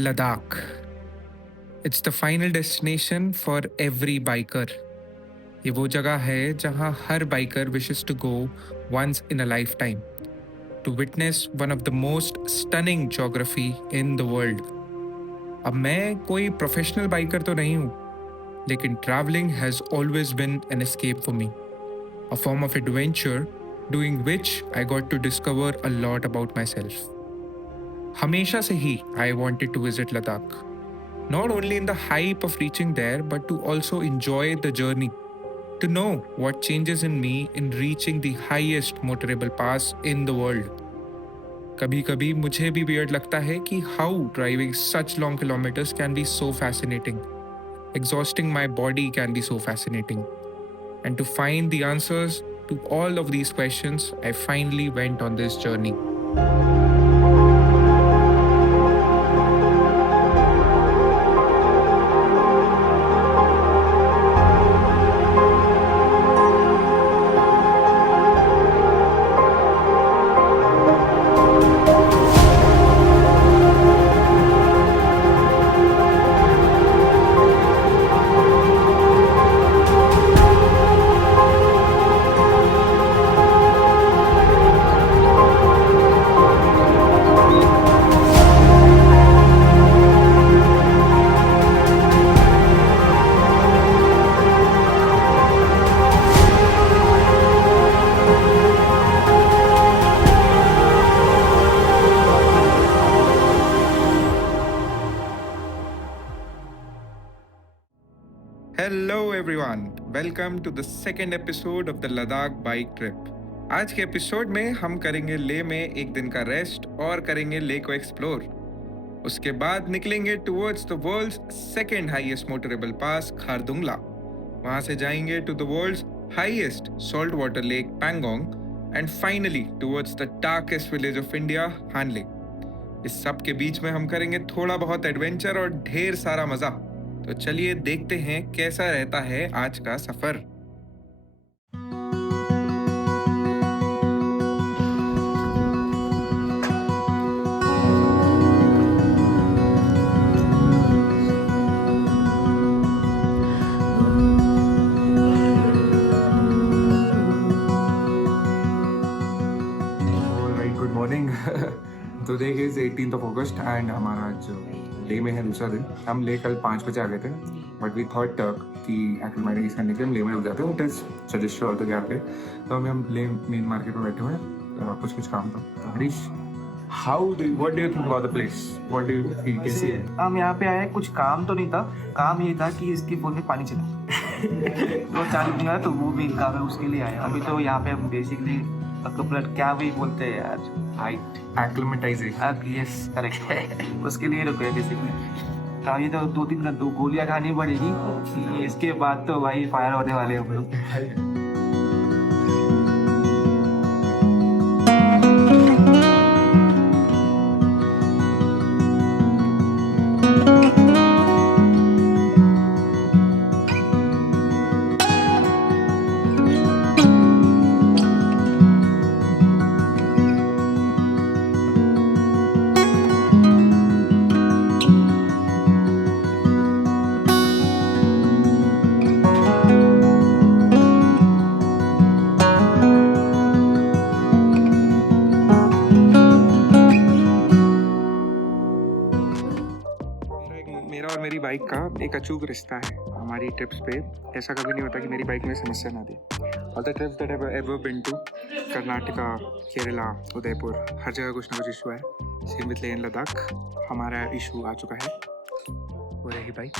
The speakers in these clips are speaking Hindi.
Ladakh. It's the final destination for every biker. ये वो जगह है जहाँ हर biker wishes to go once in a lifetime to witness one of the most stunning geography in the world. अब मैं कोई प्रोफेशनल बाइकर तो नहीं हूँ, लेकिन traveling has always been an escape for me, a form of adventure doing which I got to discover a lot about myself. हमेशा से ही I wanted to visit Ladakh. Not only in the hype of reaching there, but to also enjoy the journey, to know what changes in me in reaching the highest motorable pass in the world. कभी कभी मुझे भी weird लगता है कि how driving such long kilometers can be so fascinating. Exhausting my body can be so fascinating. And to find the answers to all of these questions, I finally went on this journey. Hello everyone, welcome to the second episode of the Ladakh bike trip. आज के एपिसोड में हम करेंगे लेह में एक दिन का रेस्ट और करेंगे लेह को एक्सप्लोर. उसके बाद निकलेंगे towards the world's second highest motorable pass Khardungla. वहां से जाएंगे to the world's highest salt water lake Pangong and finally towards the darkest village of India Hanle. इस सब के बीच में हम करेंगे थोड़ा बहुत एडवेंचर और ढेर सारा मजा. तो चलिए देखते हैं कैसा रहता है आज का सफर. Good morning. Today is 18th of August and हमारा आज लेह में है दूसरा दिन. हम लेह कल 5 बजे आ गए थे, बट वी थॉट कि एक्लिमेटाइज करने के लिए हम लेह में रुक जाते हैं. It is suggest all the gap पे. तो हम लेह मेन मार्केट में बैठे हुए हैं, कुछ काम था. Harish, what do you think about the place? What do you feel? कैसी है? हम यहाँ पे आए, कुछ काम तो नहीं था. काम ये था कि इसके फोन में पानी चला वो चालू नहीं हुआ, तो वो भी काम है, उसके लिए आए. अभी तो यहाँ पे हम बेसिकली क्या भी बोलते हैं यार, हाइट एक्लिमेटाइजेशन. यस करेक्ट उसके लिए रुके बेसिकली. अभी तो 2 गोलियां खानी पड़ेगी, इसके बाद तो भाई फायर होने वाले हम लोग. मेरा और मेरी बाइक का एक अचूक रिश्ता है हमारी ट्रिप्स पे. ऐसा कभी नहीं होता कि मेरी बाइक में समस्या ना दे. All the trips that I have ever been to, Karnataka, Kerala, Udaipur, हर जगह कुछ ना कुछ इशू है. Same with Leh and Ladakh, हमारा इशू आ चुका है, वो रही बाइक.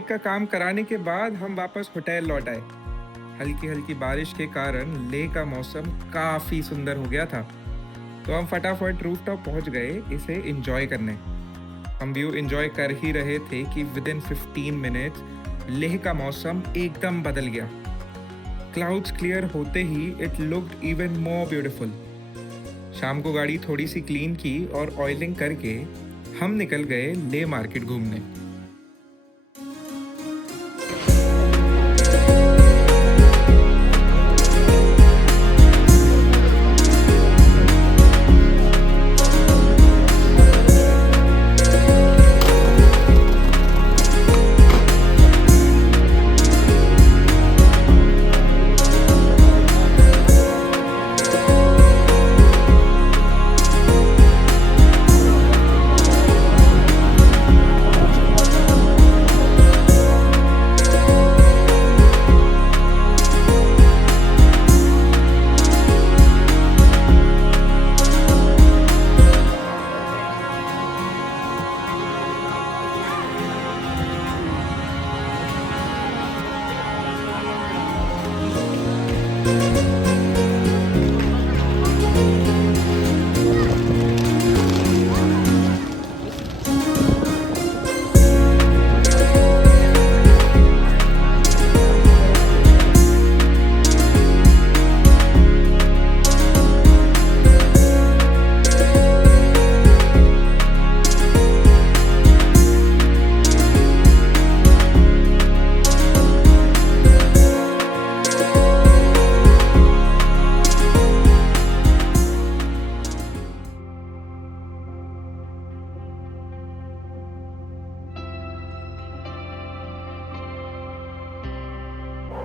बाइक का काम कराने के बाद हम वापस होटल लौट आए। हल्की हल्की बारिश के कारण लेह का मौसम काफ़ी सुंदर हो गया था, तो हम फटाफट रूफटॉप पहुंच गए इसे एंजॉय करने। हम व्यू एंजॉय कर ही रहे थे कि विद इन 15 मिनट्स लेह का मौसम एकदम बदल गया। क्लाउड्स क्लियर होते ही it looked even more beautiful. शाम को गाड़ी थोड़ी सी क्लीन की और ऑयलिंग करके हम निकल गए लेह मार्केट घूमने।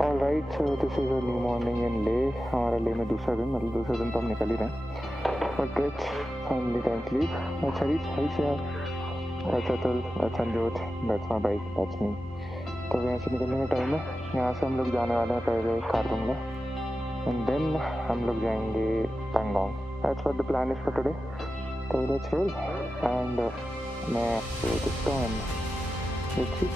Alright, so this is a new morning in Leh. हमारा ले में दूसरा दिन, मतलब दूसरा दिन तो हम निकल ही रहे हैं। But it's finally time to leave. That's Harish, Harish यार, that's Atul, that's Anjot, that's my bike, that's me. तो यहाँ से निकलने का टाइम है। यहाँ से हम लोग जाने वाले हैं पहले खारदुंगला, एंड देन हम लोग जाएंगे Pangong. That's what the plan is for today. तो लेट्स रोल एंड मैं आपको दिखता हूँ and let's see.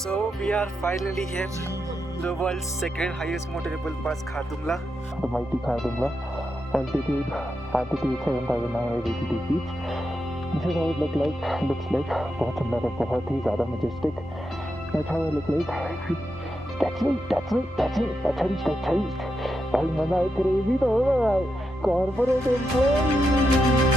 So we are finally here, the world's second highest motorable pass, Khardungla. The mighty Khardungla. Altitude 7,982 feet. This is how it looks like. बहुत सुंदर है, बहुत ही ज़्यादा majestic. That's how it looks like. That's right. भाई मजा आए तेरे भी तो होगा भाई. Corporate employee.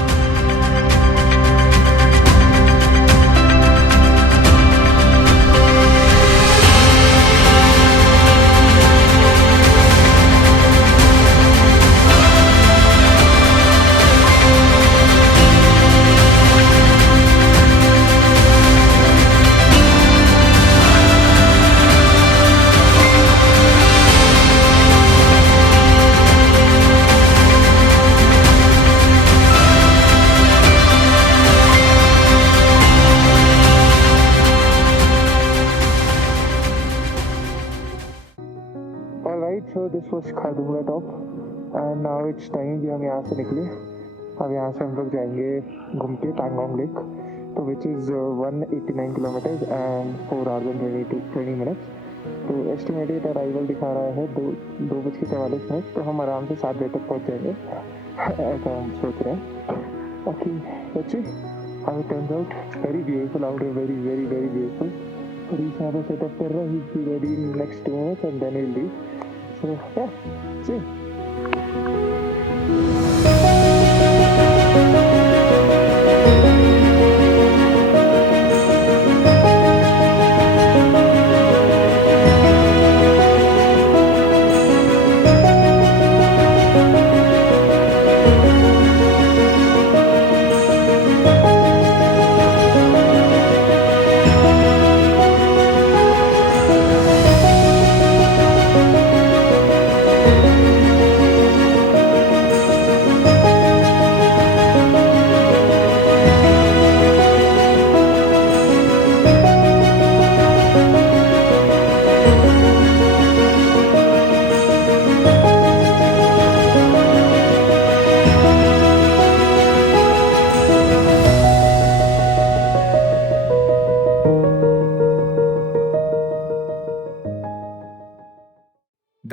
Alright, so this was Khardungla top and now it's time कि हम यहाँ से निकले। अब यहाँ से हम लोग जाएंगे घूम के पैंगोंग लेक, तो which is 189 kilometers and 4 hours and 20 minutes। तो एस्टिमेटेड अराइवल दिखा रहा है 2:44, तो हम आराम से 7 बजे तक पहुँच जाएंगे ऐसा हम सोच रहे हैं। बाकी let's see how it turns out. Very beautiful out here, very beautiful. और इस यहाँ पे सेटअप कर रहा है, he'll be ready in next 2 minutes and then he'll leave. So yeah, see.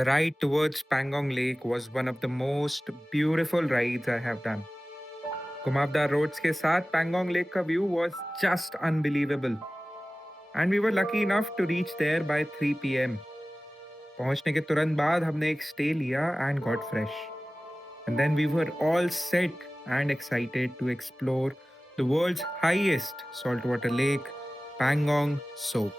ride towards Pangong Lake was one of the most beautiful rides I have done. घुमावदार roads के साथ Pangong Lake का view was just unbelievable. And we were lucky enough to reach there by 3 p.m. पहुंचने के तुरंत बाद हमने एक stay लिया and got fresh. And then we were all set and excited to explore the world's highest saltwater lake, Pangong Tso.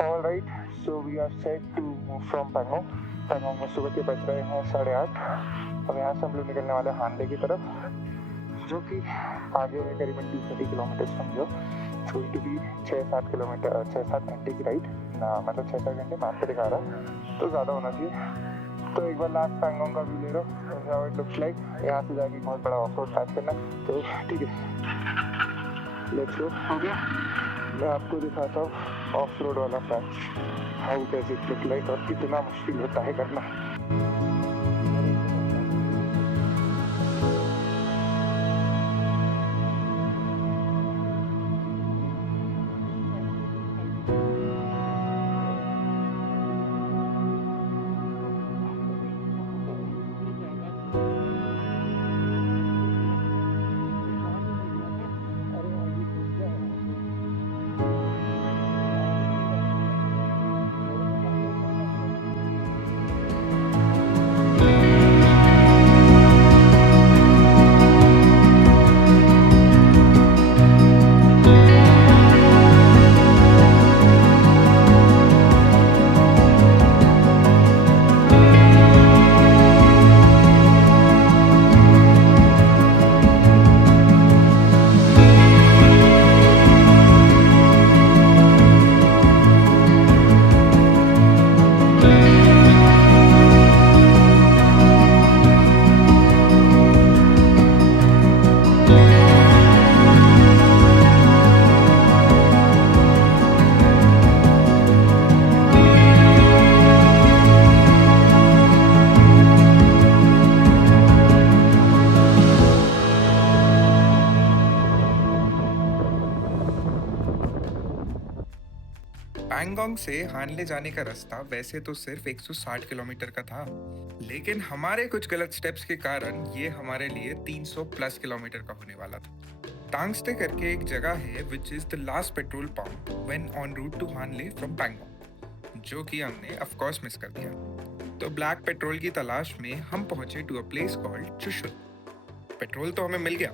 All right, so we are set to move from Pangong. Pangong में सुबह के बज रहे हैं 8:30. अब यहाँ से हम लोग निकलने वाले हैं हानले की तरफ, जो कि आगे है करीबन 230 किलोमीटर समझो. It's going to be 6-7 kilometre 6-7 घंटे की राइड ना, मतलब 6-7 घंटे मैप पे दिखा रहा, तो ज़्यादा होना चाहिए. तो एक बार लास्ट पैंगोंग का व्यू ले लो, हाउ इट लुक्स लाइक. यहाँ से जाके बहुत बड़ा ऑफ रोड पैच करना, तो ठीक है, लेट्स गो. हो गया, मैं आपको दिखाता हूँ ऑफ रोड वाला patch, how does it look like और कितना मुश्किल होता है करना. पैंगोंग से हानले जाने का रास्ता वैसे तो सिर्फ 160 किलोमीटर का था, लेकिन हमारे कुछ गलत स्टेप्स के कारण ये हमारे लिए 300 प्लस किलोमीटर का होने वाला था. टांगस्टे करके एक जगह है which is the last petrol pump when on route to Hanle from Pangong, जो कि हमने ऑफ कोर्स मिस कर दिया. तो ब्लैक पेट्रोल की तलाश में हम पहुंचे to a place called Chushul. Petrol तो हमें मिल गया,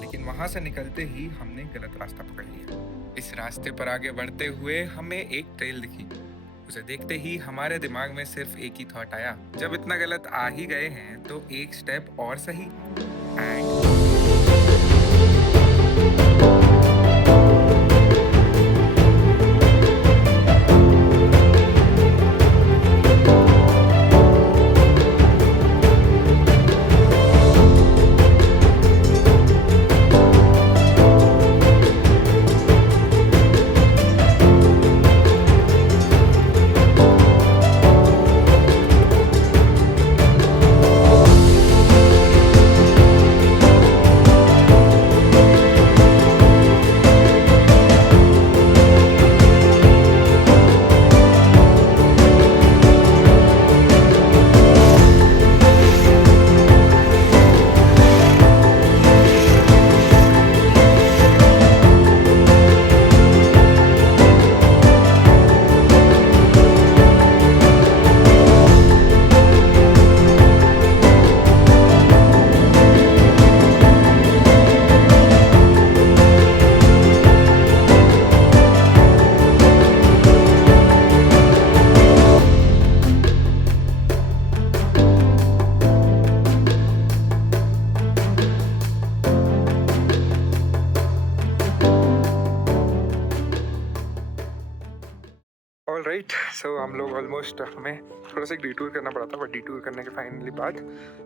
लेकिन वहां से निकलते ही हमने गलत रास्ता पकड़ लिया. इस रास्ते पर आगे बढ़ते हुए हमें एक ट्रेल दिखी. उसे देखते ही हमारे दिमाग में सिर्फ एक ही थॉट आया, जब इतना गलत आ ही गए हैं तो एक स्टेप और सही. एंड सो हम लोग ऑलमोस्ट हमें थोड़ा सा डिटूर करना पड़ा था, बट डिटूर करने के फाइनली बाद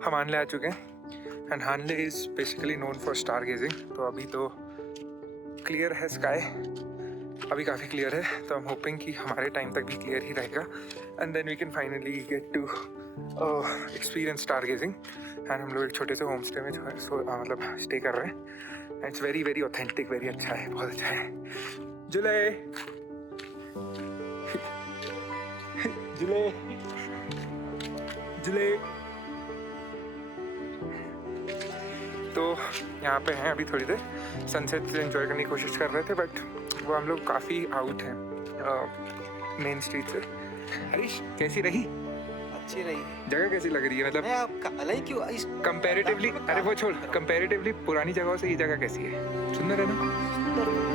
हम हानले आ चुके हैं। And Hanle is basically known for stargazing. तो अभी तो क्लियर है स्काई, अभी काफ़ी क्लियर है, तो हम होपिंग कि हमारे टाइम तक भी क्लियर ही रहेगा and then we can finally get to experience stargazing. And हम लोग एक छोटे से होम स्टे में जो है मतलब स्टे कर रहे हैं। It's very very authentic, very अच्छा है, बहुत अच्छा है। जुले जुले जुले तो यहाँ पे हैं अभी थोड़ी देर, सनसेट से एंजॉय करने की कोशिश कर रहे थे, बट वो हम लोग काफ़ी आउट हैं मेन स्ट्रीट से। हरीश कैसी रही अच्छी रही। जगह, कैसी लग रही है मतलब मैं आपका अलग क्यों इस कंपैरेटिवली? अरे वो छोड़, कंपैरेटिवली पुरानी जगहों से ये जगह कैसी है? सुंदर है ना?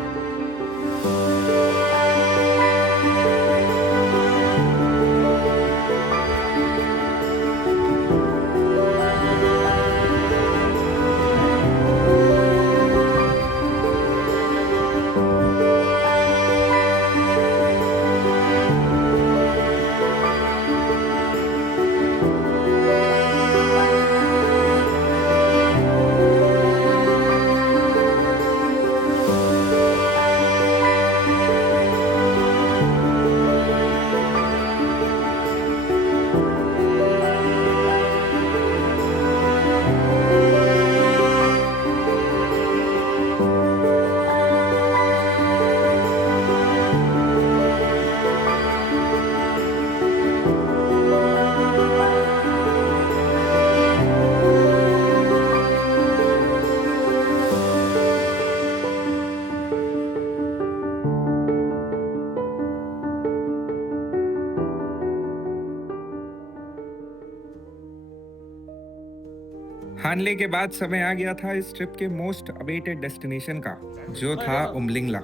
हानले के बाद समय आ गया था इस ट्रिप के मोस्ट अवेटेड डेस्टिनेशन का, जो था उमलिंगला,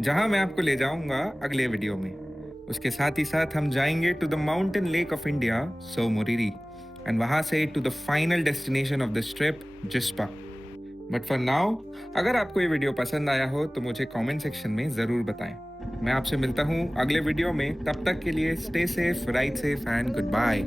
जहां मैं आपको ले जाऊंगा अगले वीडियो में। उसके साथ ही साथ हम जाएंगे to the mountain lake of India, Tso Moriri, and वहां से to the final destination of this trip, Jispa. But for now, अगर आपको ये वीडियो पसंद आया हो तो मुझे कमेंट सेक्शन में ज़रूर बताएं। मैं आपसे मिलता हूँ अगले वीडियो में, तब तक के लिए stay safe, ride safe and good bye.